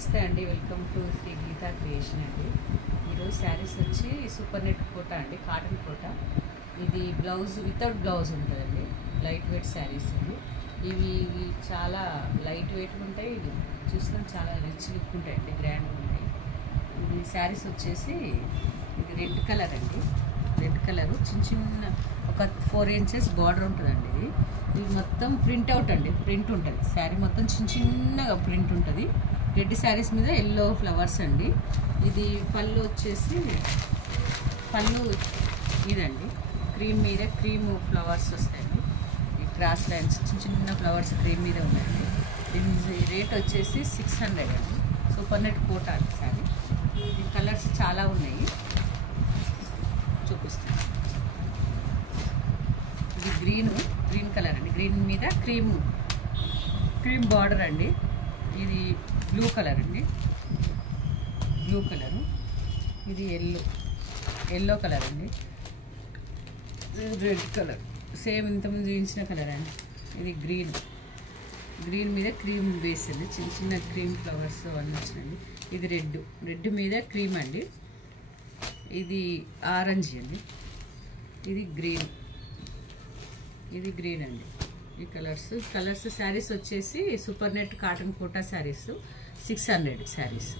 నమస్తే అండి, welcome to Sri Geetha creation అండి. ఈరోజు శారీస్ వచ్చి సూపర్ నెట్ కోటా అండి, కాటన్ కోటా. ఇది బ్లౌజ్ వితౌట్ బ్లౌజ్ ఉంటుందండి. లైట్ వెయిట్ శారీస్ ఇవి చాలా లైట్ వెయిట్ ఉంటాయి. ఇది చూసినా చాలా రిచ్ లుక్ ఉంటాయండి, గ్రాండ్గా ఉంటాయి. ఇది శారీస్ వచ్చేసి ఇది రెడ్ కలర్ అండి. రెడ్ కలరు చిన్న చిన్న ఒక 4 inches బార్డర్ ఉంటుందండి. ఇది మొత్తం ప్రింట్ అవుట్ అండి, ప్రింట్ ఉంటుంది. శారీ మొత్తం చిన్నగా ప్రింట్ ఉంటుంది. రెడ్ శారీస్ మీద ఎల్లో ఫ్లవర్స్ అండి. ఇది పళ్ళు వచ్చేసి పళ్ళు ఇదండి, క్రీమ్ మీద క్రీమ్ ఫ్లవర్స్ వస్తాయండి. ఈ క్రాస్ లైన్స్ చిన్న ఫ్లవర్స్ క్రీమ్ మీద ఉన్నాయండి. దీని రేట్ వచ్చేసి 600 అండి. సూపర్ నెట్ కోటా అండి శారీ. ఈ కలర్స్ చాలా ఉన్నాయి, చూపిస్తాను. ఇది గ్రీన్ కలర్ అండి. గ్రీన్ మీద క్రీమ్ బార్డర్ అండి. ఇది బ్లూ కలర్ అండి, బ్లూ కలరు. ఇది ఎల్లో కలర్ అండి. రెడ్ కలర్ సేమ్ ఇంతకుముందు చూపించిన కలర్ అండి. ఇది గ్రీన్ మీద క్రీమ్ బేస్ అండి, చిన్న చిన్న క్రీమ్ ఫ్లవర్స్ అన్నీ వచ్చినాయండి. ఇది రెడ్ మీద క్రీమ్ అండి. ఇది ఆరెంజ్ అండి. ఇది గ్రీన్ అండి. ఈ కలర్స్ శారీస్ వచ్చేసి super net cotton Kota saris 600 saris.